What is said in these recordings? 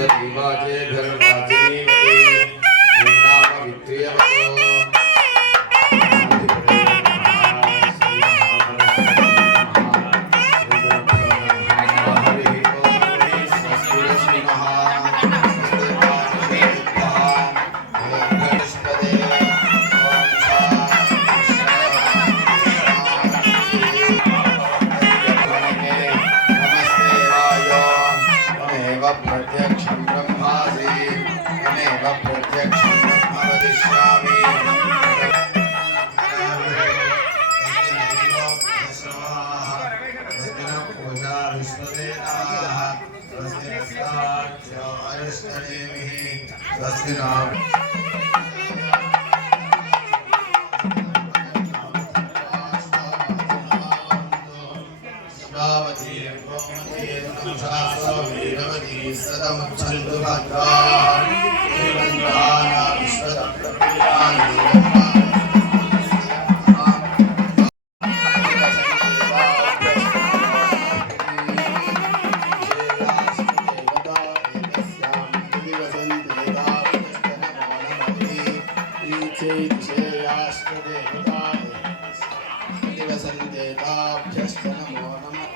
सजीवाचे धर्माचे स्वस्ति नस्ताक्षो अरिष्टनेमिः स्वस्ति नाम दिवसन्देताभ्यश्च नमो नमः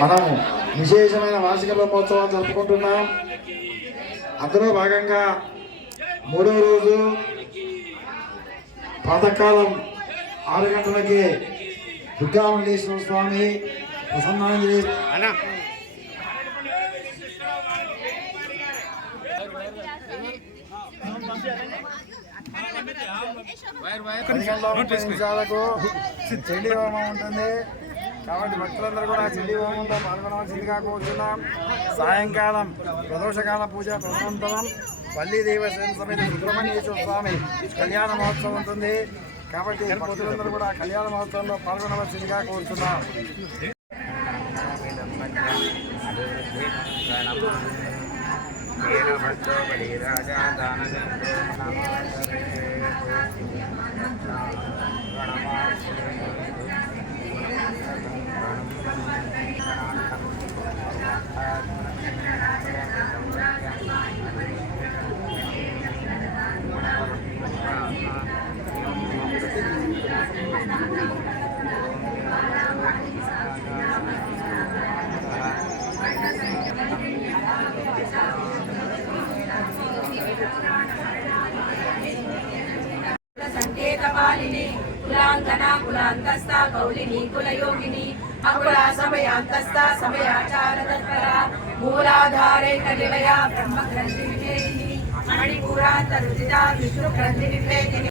మనము విశేషమైన వార్షిక బ్రహ్మోత్సవాలు జరుపుకుంటున్నాం. అందులో భాగంగా మూడవ రోజు ప్రాతకాలం ఆరు గంటలకి దుర్గామల్లేశ్వర స్వామి ప్రసన్నాంజలి ఉంటుంది. కాబట్టి భక్తులందరూ కూడా చెల్లి హోమంలో పాల్గొనవలసిందిగా కోరుతున్నాం సాయంకాలం ప్రదోషకాల పూజ ప్రశాంతరం పల్లి దేవసేన సమేత సుబ్రహ్మణ్యేశ్వర స్వామి కళ్యాణ మహోత్సవం ఉంటుంది. కాబట్టి భక్తులందరూ కూడా కళ్యాణ మహోత్సవంలో పాల్గొనవలసిందిగా కోరుతున్నాం. సంకేతపాలిని కులాంకన కులాంతస్థ కౌలిని కులయోగిని అకుల సమయాంతస్థ సమయాచార తత్పర మూలాధారైక నిలయ బ్రహ్మ గ్రంథి వివేదిని మణిపూరాంతరుచిత విష్ణు గ్రంథి వివేదిని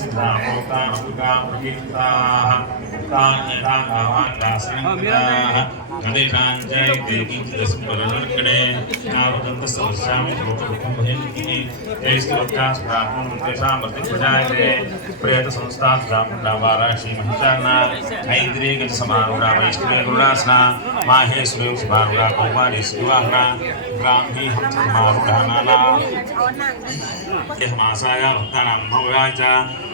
సిద్ధామోతాం సుఖాం ప్రకీర్తాం కాన్యతాం కామాన్ దాసనం गणेशाञ्जयदेवीस्मरणकणे नावदन्त समस्यामि लोकदुःखं भयन्ति जयस्तुभक्तास्प्रात्मनुतेषामृतिप्रजायते प्रेतसंस्थाभ्यामुण्डावारा श्रीमहिताना ऐन्द्रिये गजसमारुणा वैष्णवे गुरुणासना माहे स्वयं समारुणा कौमारी श्रीवाहना ब्राह्मी हम समारुढानाना यः मासाया भक्तानां भवया च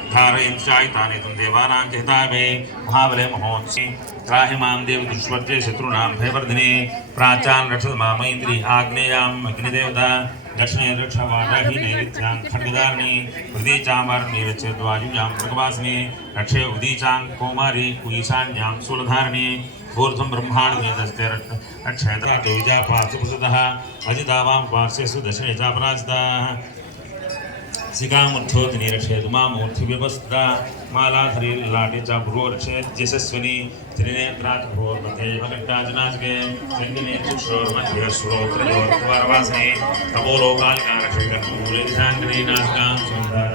धारयंचाय तानेतम देवानां चहिताभे महाबले महोत्सि त्राहि माँ देव दुष्वर्जे शत्रूणां भयवर्धिने। प्राचान् रक्षत मामैन्द्रि आग्नेयाम् अग्निदेवता। दक्षिणे रक्षवाराहि नैविध्यां खड्गदारिणी। हृदीचाम्बारिणी रक्षद्वायुजां मृगवासिने। रक्षे उदीचां कौमारी कुईशान्यां शूलधारिणी ऊर्धं ब्रह्माण्डमेतस्ते रक्षयता। देविजापासुपुषतः अजितावां पार्श्वेषु दशनिजापराजिताः శిఖామూర్ధ్యోతి నిరక్షేదు మా మూర్తి వివస్త మాలాధరి లాటి చ భ్రువో రక్షేత్ యశస్విని త్రినేత్రాత్ భ్రువర్మతే భగట్టాజనాజకే చందినే చుశ్రోర్మధ్య శ్రోత్రయోర్వాసనే తపోలోకాలికారక్షకం మూలే దిశాంగనే నాశకాం సుందర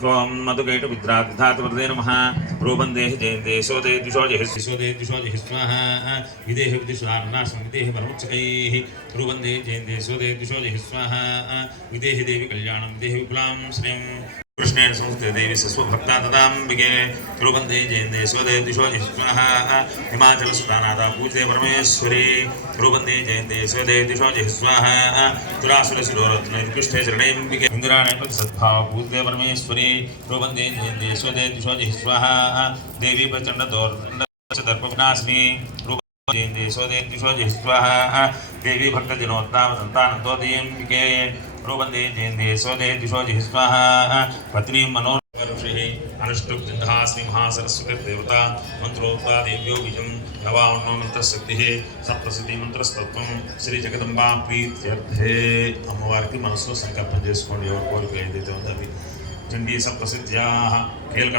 त्वं मधुकैटु विद्राग्धातुपदे नमः रूपं देहि जयन् देशो दे दिशो जहि दिशो दे दिशो जहि स्वाहा विदेह विदिशार्नाशं विदेह परमुच्चकैः रूपं देहि जयन् देशो दे दिशो जहि स्वाहा विदेहि देवि कल्याणं देहि विपुलां श्रियं कृष्णेन संस्कृते देवी स्वभक्ता तदाम्बिके रूपन्ते जयन्ते स्वदे दिशो स्वाहा हिमाचलसुतानादा पूजते परमेश्वरी। रूपन्ते जयन्ते स्वदे दिशो चरणेऽम्बिके इन्द्राणे सद्भाव पूजते परमेश्वरी। रूपन्ते जयन्ते स्वदे दिशो देवी प्रचण्डदोर्दण्ड दर्पविनाशिनी रूप जयन्ते स्वदे दिशो स्वाहा। देवी भक्तजनोत्ताम सन्तानन्दोदयम्बिके रूपन्ते जयन्ते स्वदे दिशो स्वाहा पत्नी मनोर्षिः अनुष्टुप्सिन्धास्मि महासरस्वतीदेवता मन्त्रोक्ता देव्यो बीजं నవామన్మంత్రశక్తి సప్తశతి మంత్రస్తత్వం శ్రీ జగదంబా ప్రీత్యర్థే అమ్మవారికి మనసులో సంకల్పం చేసుకోండి ఎవరి కోరిక ఏదైతే ఉందో అది చండీ సప్తసిద్ధ్యా కీలక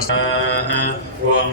ఓం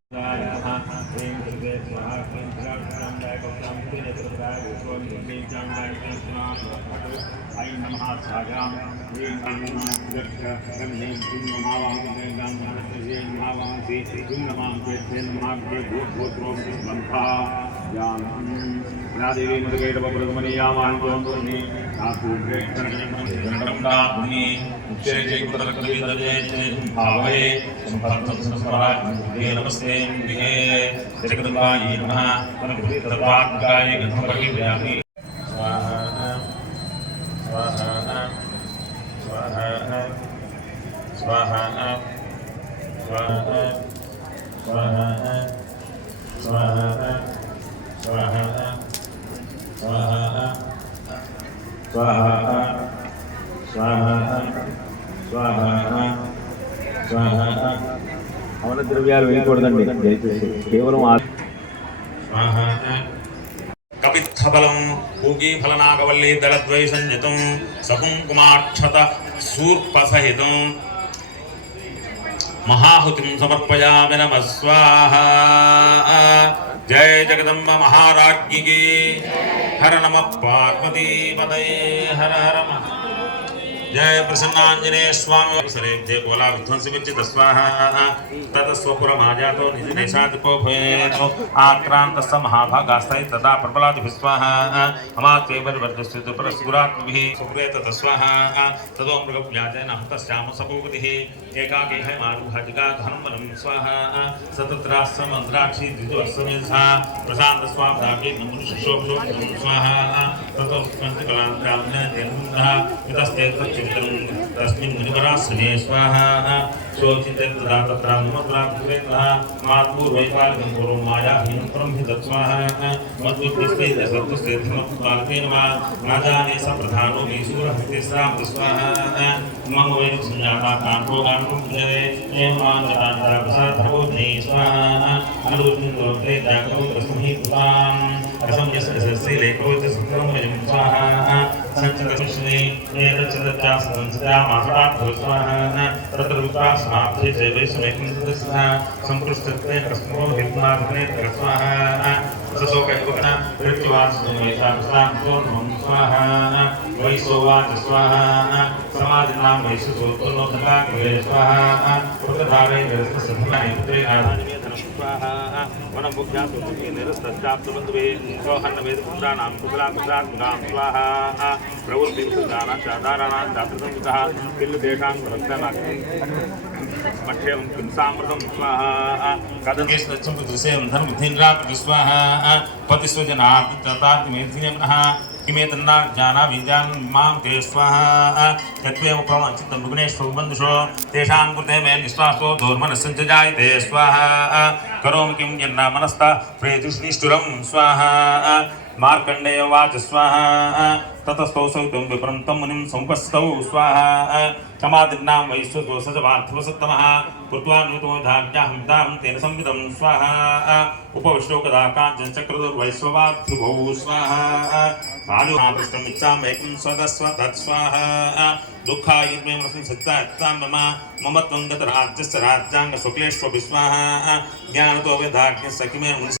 महाभागां ृङ्गमावांसि गृङ्गमां चेत्माग्रोत्रोम्बन्धा यादेवी मृगैरवमृगमनीयामान्तोन्धुनि नापूर्वेक्षणगणकण्डाभुनि भावये संभर्तसंस्मराग्निदे नमस्ते मृगे जगदम्बायी नमः तन्कृते सर्वात्मकाय गणपति व्यापी స్వాహ స్వాహ స్వాహ స్వాహ స్వాహ స్వాహ స్వాహ స్వాహ స్వాహ స్వాహ అవన ద్రవ్యాలు వేయకూడదండి దయచేసి కేవలం ఆ కపిత్థబలం పూగీఫలనాగవల్లి దళద్వై దళద్వైసంయుతం సకుంకుమాక్షత శూర్పసహితం महाहुतिं समर्पयामि नमः स्वाहा। जय जगदम्ब महाराज्ञी की हर नमः पार्वती पदये हर हर जय प्रसन्नांजने स्वामी। सरे जय बोला विध्वंस विचित स्वाहा। स्वपुर स्वपुरमाजातो निज देशाधिपो भयेतो आक्रांत स महाभागास्तै तदा प्रबलादि स्वाहा। अमात्वे वर्वर्धस्य परस्गुरात्मभिः सुप्रेत स्वाहा। ततो मृगव्याजेन हतस्याम सपूपतिः एकाकेह मारुभाटिका घनवनं स्वाहा। सतत्राश्रम मन्त्राक्षी द्विजवत्समे सा प्रशान्तस्वाभागे नमुषिशोभो स्वाहा। ततोस्मन्तिकलान्ताम्न जन्मः वितस्ते तस्मिन् मुनिवरासने स्वाहा। शोचितं तदापत्रां मद्रापुरे नः मात्पूर्वैपालकं पूर्वं माया हीनं परं हि दत्त्वाः मद्बुद्धिस्ते दशत्वस्ते धनपालकेन वा न जाने स प्रधानो मीशूरहस्ते सां तस्वाः मम वै संजाता कान्तो कान्तं जये एवमान्तरान्तराभसाधवो धै स्वाहा अनुरुचिन्दोत्रे जागरो प्रसंहितुतां रसं यस्य सस्ये लेखो च सुन्दरं वयं स्वाहा संचितमिश्री एतच्चतच्चा संचिता मासुराभूस्वाहान तत्र रूपा समाप्ति सेवेशमेकंसदस्था संपृष्टत्वे कस्मो हित्माधने त्रस्वाहा सशोकयुगन मृत्युवासमेषां स्वाहा वैसोवाच स्वाहा समाधिनां वैशुसूत्रोधका स्वाहा कृतधारे निरस्तसधनायुक्ते आधान्य स्वाहा वनं मुख्या सुखी निरस्तजाप्तबन्धुवे सोहन्नवेद पुत्राणां कुशला कुशलात्मकां स्वाहा प्रवृत्तिविशुद्धानां चादाराणां चात्रसंयुतः किल् तेषां मठ्यं किं सामृतं स्वाहा कदङ्गेश्वरं पुत्रसेवं धर्मधीन्द्रापति स्वाहा पतिस्वजनार्पिततार्तिमेधिने पुनः किमेतन्ना ज्ञाना विद्यां माँ ते स्वाहा। यत्त्वेव प्रवचितं भुवनेश्वर बन्धुषो। तेषां कृते मे निःश्वासो धूर्मनस्सञ्च जायते, स्वाहा। करोमि किं यन्ना मनस्ता प्रेतिष्निष्ठुरं स्वाहा। मार्कण्डेयवाच स्वाहा ततस्तोऽसौ त्वं विप्रं तं मुनिं समुपस्थौ स्वाहा क्षमादिन्नां वैश्वदोष च पार्थवसत्तमः कृत्वा नूतो धाज्ञाहंतां तेन संविदं, स्वाहा उपविष्टो कदा काञ्चनचक्रदुर्वैश्ववार्थुभौ स्वाहा एकं स्वदस्व तत्स्वाहा दुःखायुर्मे मम मम त्वं गतराज्यस्य राज्याङ्गस्वक्लेष्वपि स्वाहा, ज्ञानतो विधाज्ञस्य किमे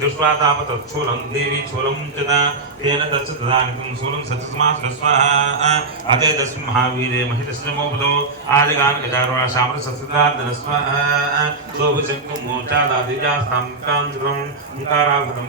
దృష్ట్వా తాపతత్ శూలం దేవి శూలం చద తేన తచ్చ తదానికం శూలం సత్యమాసన స్వాహ అదే తస్మిన్ మహావీరే మహితశ్రమోపదో ఆదిగాన గజారుణ శామర సత్సిద్ధార్థన స్వాహ శోభశంకుం మోచాదాదిజాస్తాం కాంచకం ఓంకారాభృతం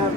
శాంతి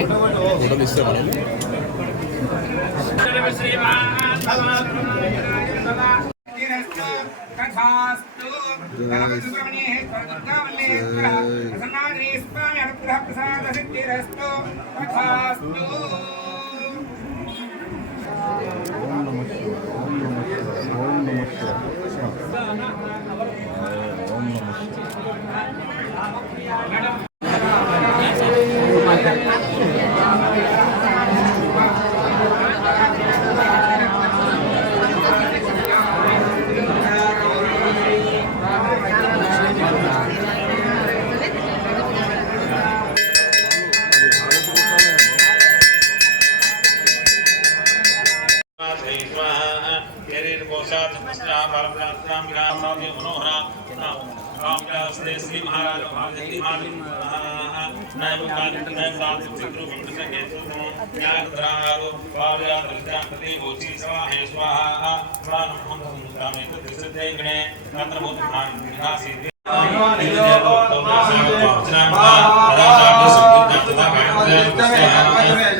ఇస్తామండి ఫోటోలు ఇస్తామండి ఓం నమ శ్రీ మహారాజ జయ మహాదేవ్ జయ శివాయ సతతం మహాసరస్వతి బీజాక్షాత్రియై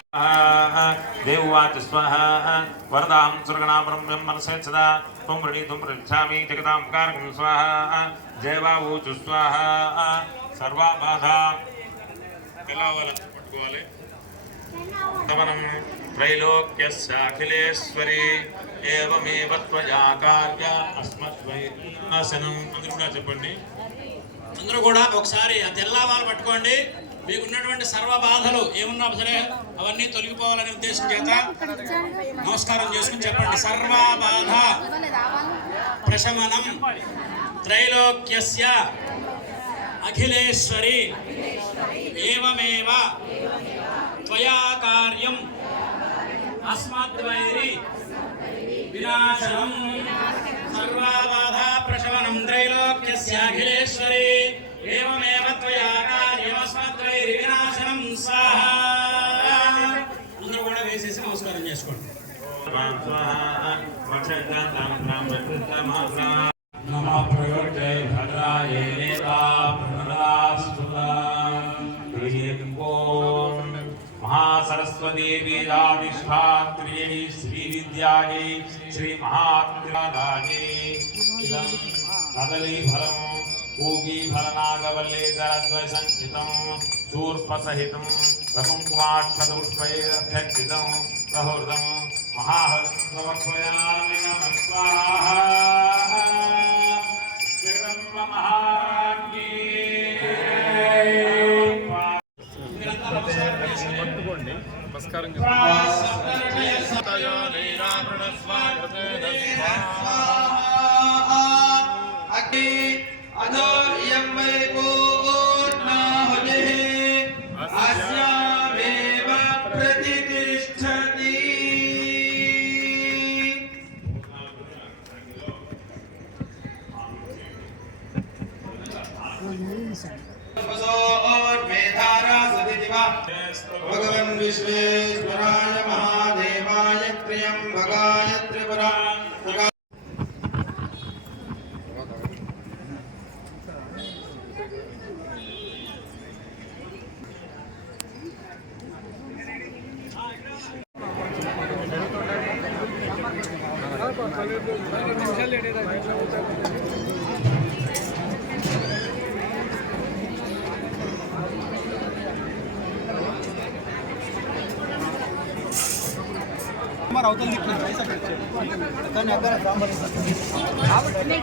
देववाच स्वाहा वरदां सुरगणापरं मनसे सदा त्वं वृणीतुं पृच्छामि जगतां कारकं स्वाहा जयवावूचु स्वाहा सर्वा बाधा పిలవాలి పట్టుకోవాలి తమనం త్రైలోక్యస్యాఖిలేశ్వరి ఏవమేవ త్వయా కార్య అస్మద్వైనాశనం అందరూ కూడా చెప్పండి అందరూ కూడా ఒకసారి ఆ తెల్లవారు పట్టుకోండి మీకు ఉన్నటువంటి సర్వ బాధలు ఏమున్నా సరే అవన్నీ తొలగిపోవాలనే ఉద్దేశం చేత నమస్కారం చేసుకుని చెప్పండి. సర్వ బాధ ప్రశమనం త్రైలోక్యస్య అఖిలేశ్వరి ఏవమేవ త్వయా కార్యం అస్మాద్వైరి వినాశనం. సర్వాబాధ ప్రశమనం త్రైలోక్యస్యాఖిలేశ్వరి ఏమేవ త్వయా కార్యం స్వాహా అందరూ కూడా వేసేసి నమస్కారం చేసుకోండి నమ ప్రయోజయ భద్రాయ నేతా महासरस्वती वेदाधिष्ठात्र्यै श्रीविद्यायै श्रीमहात्रिदायै कदलीफलं पूगीफलनागवल्लेधरद्वयसङ्कितं शूर्पसहितं सकुङ्कुमाक्षतपुष्पैरभ्यर्चितं प्रहृतं महाहस्रवक्षयामि नमः स्वाहा जगदम्ब కాబట్టి